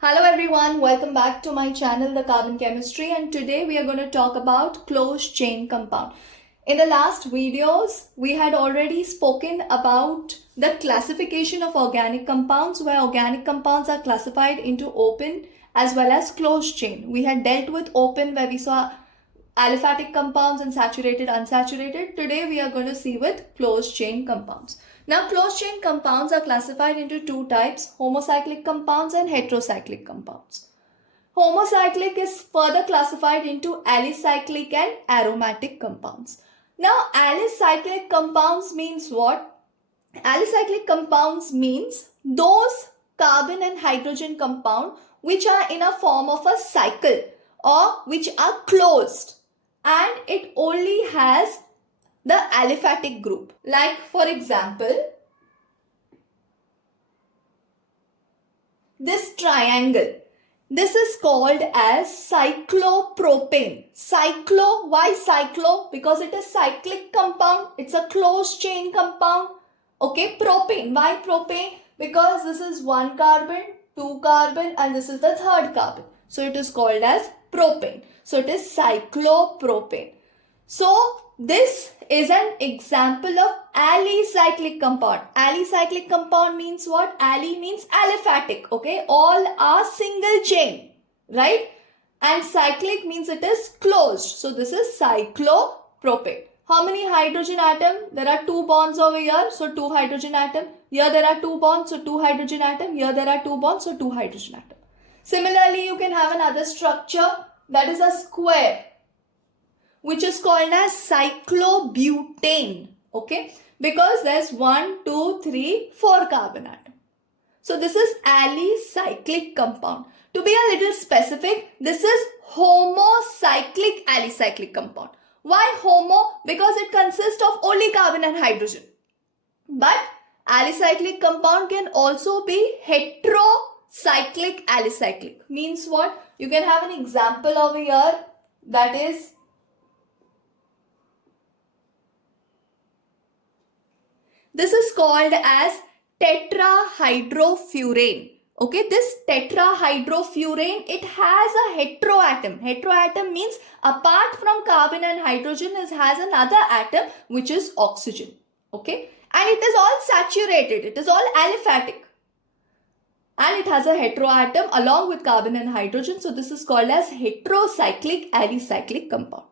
Hello everyone, welcome back to my channel The Carbon Chemistry, and today we are going to talk about closed chain compound. In the last videos, we had already spoken about the classification of organic compounds, where organic compounds are classified into open as well as closed chain. We had dealt with open, where we saw aliphatic compounds and saturated, unsaturated. Today we are going to see with closed chain compounds. Now, closed chain compounds are classified into two types: homocyclic compounds and heterocyclic compounds. Homocyclic is further classified into alicyclic and aromatic compounds. Now, alicyclic compounds means what? Alicyclic compounds means those carbon and hydrogen compound which are in a form of a cycle or which are closed, and it only has the aliphatic group. Like for example, this triangle. This is called as cyclopropane. Cyclo, why cyclo? Because it is cyclic compound. It's a closed chain compound. Okay, propane. Why propane? Because this is one carbon, two carbon, and this is the third carbon. So it is called as propane. So it is cyclopropane. So this is an example of alicyclic compound. Alicyclic compound means what? Ali means aliphatic. Okay, all are single chain, right? And cyclic means it is closed. So this is cyclopropane. How many hydrogen atom? There are two bonds over here, so two hydrogen atom. Here there are two bonds, so two hydrogen atom. Here there are two bonds, so two hydrogen atom. Similarly, you can have another structure that is a square, which is called as cyclobutane. Okay, because there's 1, 2, 3, 4 carbon atom. So this is alicyclic compound. To be a little specific, this is homocyclic alicyclic compound. Why homo? Because it consists of only carbon and hydrogen. But alicyclic compound can also be heterocyclic alicyclic. Means what? You can have an example over here, that is this is called as tetrahydrofurane. Okay, this tetrahydrofurane, it has a heteroatom. Heteroatom means apart from carbon and hydrogen, it has another atom which is oxygen. Okay, and it is all saturated. It is all aliphatic. And it has a heteroatom along with carbon and hydrogen. So this is called as heterocyclic alicyclic compound.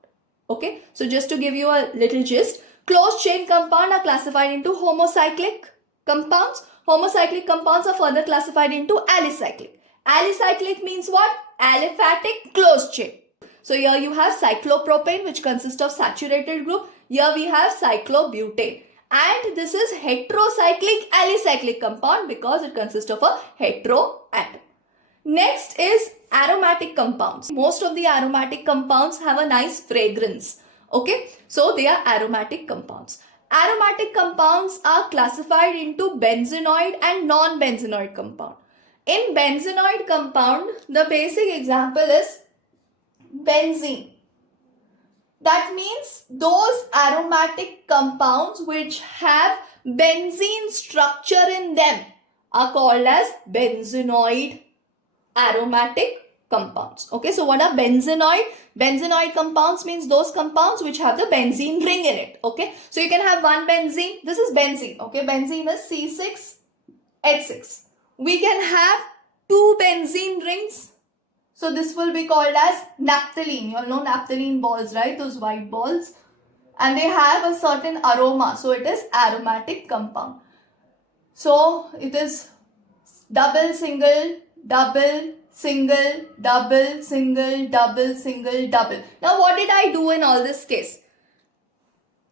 Okay, so just to give you a little gist, closed chain compounds are classified into homocyclic compounds. Homocyclic compounds are further classified into alicyclic. Alicyclic means what? Aliphatic closed chain. So here you have cyclopropane, which consists of saturated group. Here we have cyclobutane. And this is heterocyclic alicyclic compound because it consists of a heteroatom. Next is aromatic compounds. Most of the aromatic compounds have a nice fragrance. Okay, so they are aromatic compounds. Aromatic compounds are classified into benzenoid and non-benzenoid compound. In benzenoid compound, the basic example is benzene. That means those aromatic compounds which have benzene structure in them are called as benzenoid aromatic compounds. Okay, so what are benzenoid? Benzenoid compounds means those compounds which have the benzene ring in it. Okay, so you can have one benzene. This is benzene. Okay, benzene is C6H6. We can have two benzene rings. So this will be called as naphthalene. You all know naphthalene balls, right? Those white balls. And they have a certain aroma. So it is aromatic compound. So it is double, single, double, single, double, single, double, single, double. Now what did I do in all this case?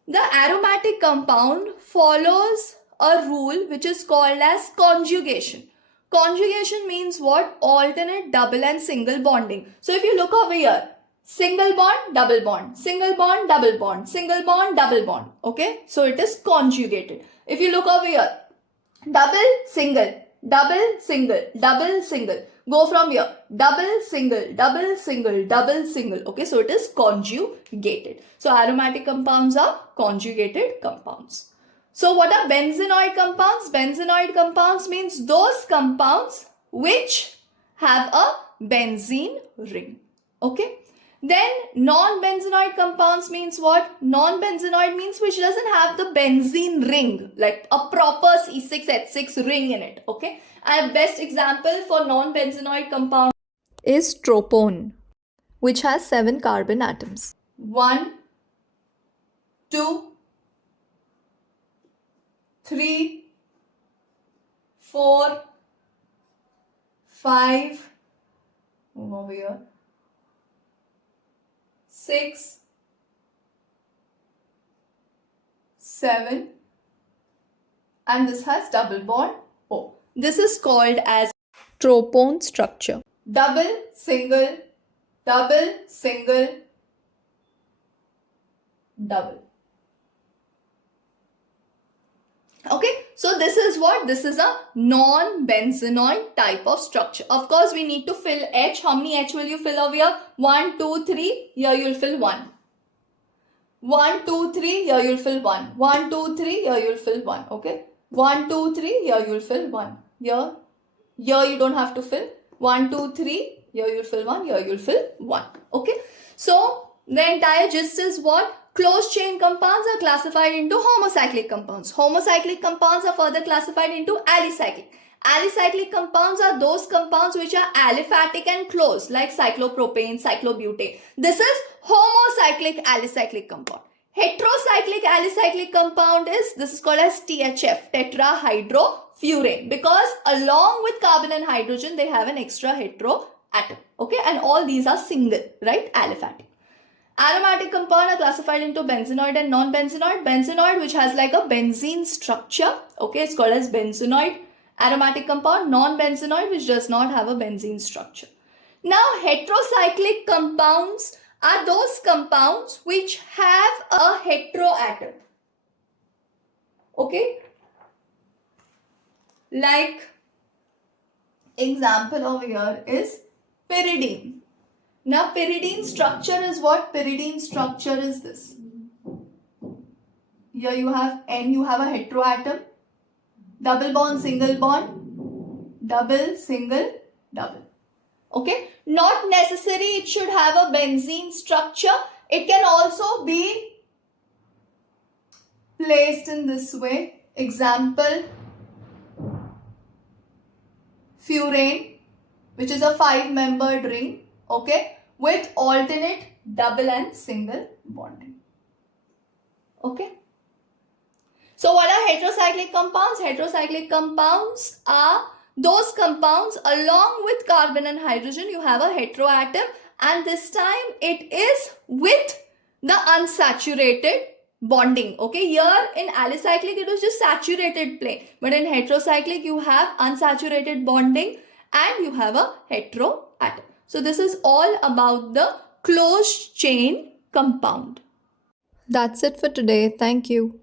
The aromatic compound follows a rule which is called as conjugation. Conjugation means what? Alternate double and single bonding. So if you look over here, single bond, double bond, single bond, double bond, single bond, double bond. Okay, so it is conjugated. If you look over here, double, single, double, single, double, single. Go from here, double, single, double, single, double, single. Okay, so it is conjugated. So aromatic compounds are conjugated compounds. So what are benzenoid compounds? Benzenoid compounds means those compounds which have a benzene ring. Okay. Then non-benzenoid compounds means what? Non-benzenoid means which doesn't have the benzene ring, like a proper C6H6 ring in it. Okay. And best example for non-benzenoid compound is tropone, which has 7 carbon atoms. 1, 2, 3, 4, 5, move over here, 6, 7, and this has double bond O. This is called as tropone structure. Double, single, double, single, double. Okay, so this is what? This is a non-benzenoid type of structure. Of course, we need to fill H. How many H will you fill over here? 1, 2, 3. Here you will fill 1. 1, 2, 3. Here you will fill 1. 1, 2, 3. Here you will fill 1. Okay. 1, 2, 3. Here you will fill 1. Here you don't have to fill. 1, 2, 3. Here you will fill 1. Here you will fill 1. Okay. So the entire gist is what? Closed chain compounds are classified into homocyclic compounds. Homocyclic compounds are further classified into alicyclic. Alicyclic compounds are those compounds which are aliphatic and closed, like cyclopropane, cyclobutane. This is homocyclic alicyclic compound. Heterocyclic alicyclic compound is called as THF, tetrahydrofurane, because along with carbon and hydrogen, they have an extra hetero atom. Okay, and all these are single, right? Aliphatic. Aromatic compound are classified into benzenoid and non-benzenoid. Benzenoid, which has like a benzene structure, okay, it's called as benzenoid. Aromatic compound, non-benzenoid, which does not have a benzene structure. Now, heterocyclic compounds are those compounds which have a heteroatom. Okay, like example over here is pyridine. Now, pyridine structure is what? Pyridine structure is this. Here you have N, you have a heteroatom, double bond, single bond, double, single, double. Okay, not necessary it should have a benzene structure. It can also be placed in this way. Example, furane, which is a 5-membered ring. Okay, with alternate double and single bonding. Okay. So what are heterocyclic compounds? Heterocyclic compounds are those compounds along with carbon and hydrogen. You have a heteroatom, and this time it is with the unsaturated bonding. Okay, here in alicyclic it was just saturated plane, but in heterocyclic you have unsaturated bonding and you have a heteroatom. So this is all about the closed chain compound. That's it for today. Thank you.